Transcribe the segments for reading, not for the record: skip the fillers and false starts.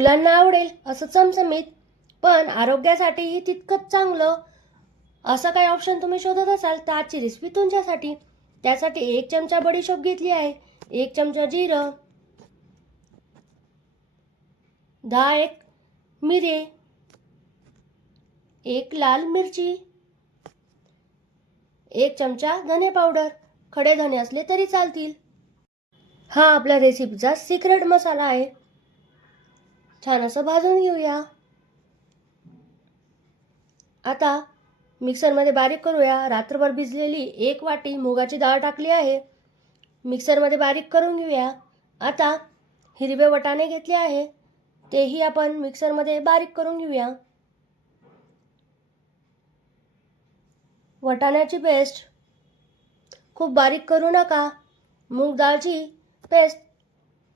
मुलांना आवडेल असं चमचमीत पण आरोग्यासाठीही तितकंच चांगलं असं काही ऑप्शन तुम्ही शोधत असाल तर आजची रेसिपी तुमच्यासाठी. त्यासाठी 1 चमचा बडीशोप घेतली आहे, 1 चमचा जिरं, 10 मिरे, 1 लाल मिरची, 1 चमचा धने पावडर. खडे धने असले तरी चालतील. हा आपल्या रेसिपीचा सिक्रेट मसाला आहे. छान असं भाजून घेऊया. आता मिक्सरमध्ये बारीक करूया. रात्रभर भिजलेली 1 वाटी मुगाची डाळ टाकली आहे. मिक्सरमध्ये बारीक करून घेऊया. आता हिरवे वाटाणे घेतले आहे, तेही आपण मिक्सरमध्ये बारीक करून घेऊया. वाटाण्याची पेस्ट खूप बारीक करू नका. मूग डाळची पेस्ट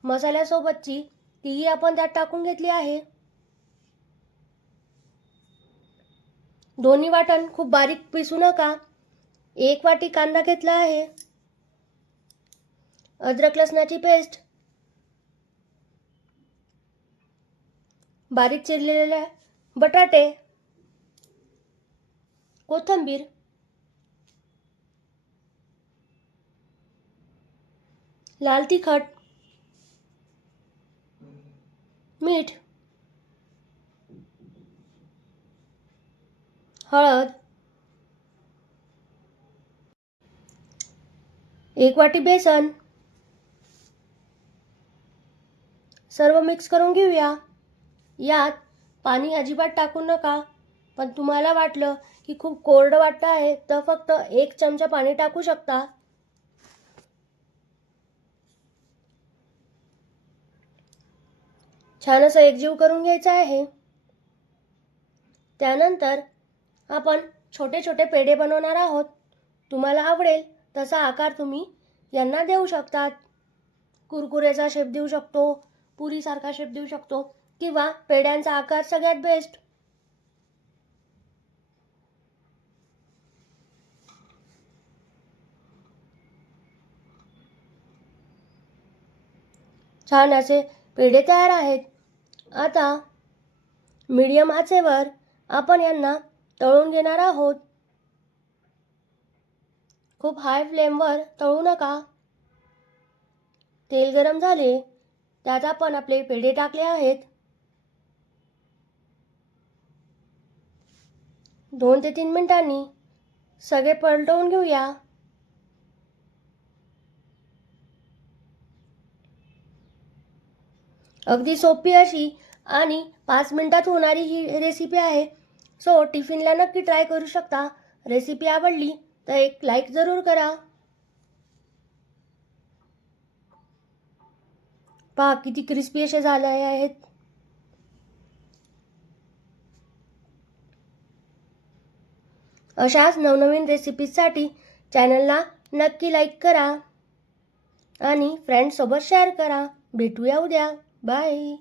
मसाल्यासोबतची तीही आपण त्यात टाकून घेतली आहे. दोन्ही वाटण खूप बारीक पिसू नका. 1 वाटी कांदा घेतला आहे. अद्रक लसणाची पेस्ट, बारीक चिरलेले बटाटे, कोथिंबीर, लाल तिखट, मीठ, हळद, 1 वाटी बेसन. सर्व मिक्स करून घेऊया. यात पाणी अजिबात टाकू नका. पण तुम्हाला वाटलं की खूप कोरडं वाटतं आहे तर फक्त 1 चमचा पाणी टाकू शकता. छान असं एकजीव करून घ्यायचं आहे. त्यानंतर आपण छोटे छोटे पेढे बनवणार आहोत. तुम्हाला आवडेल तसा आकार तुम्ही यांना देऊ शकतात. कुरकुरेचा शेप देऊ शकतो, पुरीसारखा शेप देऊ शकतो किंवा पेढ्यांचा आकार सगळ्यात बेस्ट. छान असे पेढे तयार आहेत. आता मीडियम आचेवर आपण यांना तळून घेणार आहोत. खूप हाय फ्लेमवर तळू नका. तेल गरम झाले त्यात आपण आपले पेढे टाकले आहेत. 2 ते 3 मिनिटांनी सगळे पलटवून घेऊया. अगदी सोपी अशी आणि 5 मिनिटात होणारी ही रेसिपी आहे. सो टिफिनला नक्की ट्राय करू शकता. रेसिपी आवडली तर एक लाईक जरूर करा. पहा किती क्रिस्पी असे झाले आहेत. अशाच नवनवीन रेसिपीजसाठी चॅनलला नक्की लाईक करा आणि फ्रेंड्ससोबत शेअर करा. भेटूया उद्या. बाय.